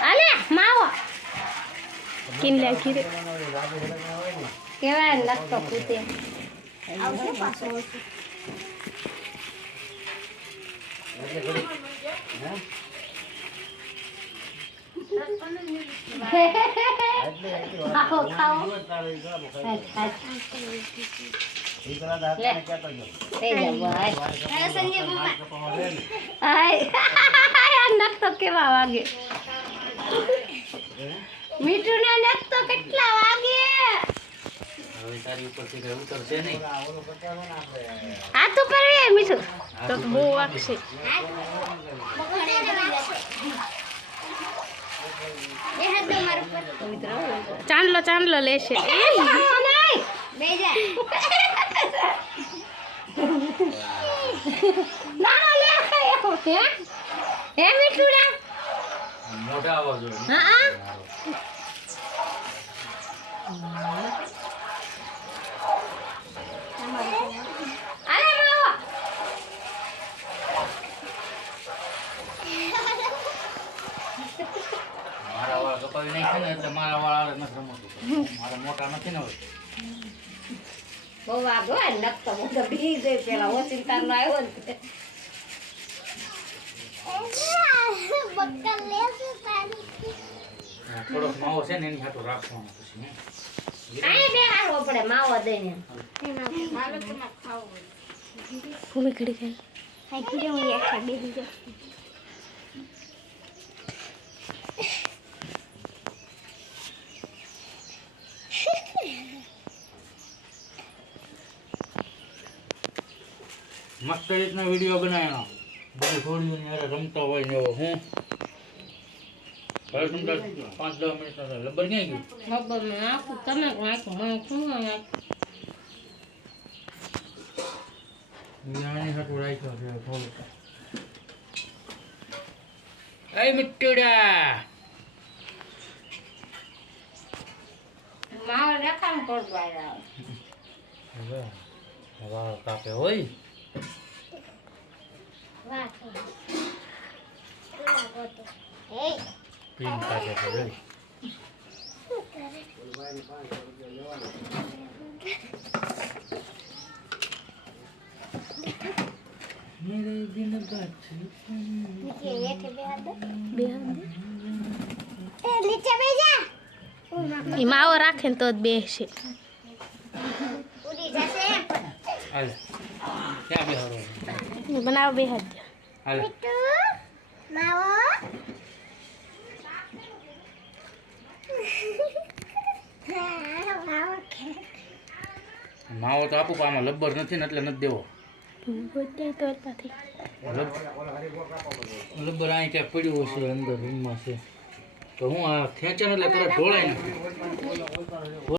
આલે માવો. કિન લે કીરે કેવાય લખતો કૂતે ખાઓ. ખાઓ આય નખ તો કેવા વાગે? મીઠું ના નખ તો કેટલા વાગે? હવે તારી ઉપરથી કઈ ઉતરશે નહીં. હાથ ઉપર વે મીઠું. તો તો બહુ વાગશે. ચાંદલો ચાંદલો લેશે. નાનો લે હે? હે મીઠું ના મોઢા અવાજ હોય હા. માવો મારા વાળ કપાવી નાખ્યા ને એટલે મારા વાળા નથી રમતું. મારા મોટા નથી ને હવે. બહુ વાગો આ નખ તો બી દે પેલા ઓચિંતા નો. આવ્યો ને તે. થોડોક માવો છે ને એની હાટું રાખવાનો પછી હે. આય બે હારવો પડે માવો દઈને. ભૂમિ ઘડી ગઈ મસ્ત રીતના વીડિયો બનાવ્યો. બધી છોડીઓની યાર રમતા હોય ને એવો હું? પાંચ દસ મિનિટ થશે. ક્યાં ગયું તમે આખું મને શું રાખ્યો છે થોડુંક એ મિટ્ટુડા વાળ કાપે હોય. ક્રીમ કાપે છે જોઈ બાત એ માવો રાખે ને તો જ બેસે હાલ ક્યાં બનાવો બે હાથ. હાલ. માવો. તો આપું પણ આમાં લબ્બર નથી ને એટલે નથી દેવો. લબ્બર અહીં ક્યાંક પડ્યું હશે અંદર રૂમમાં છે. તો હું આ ખેંચે એટલે તરત ઢોળાય ને.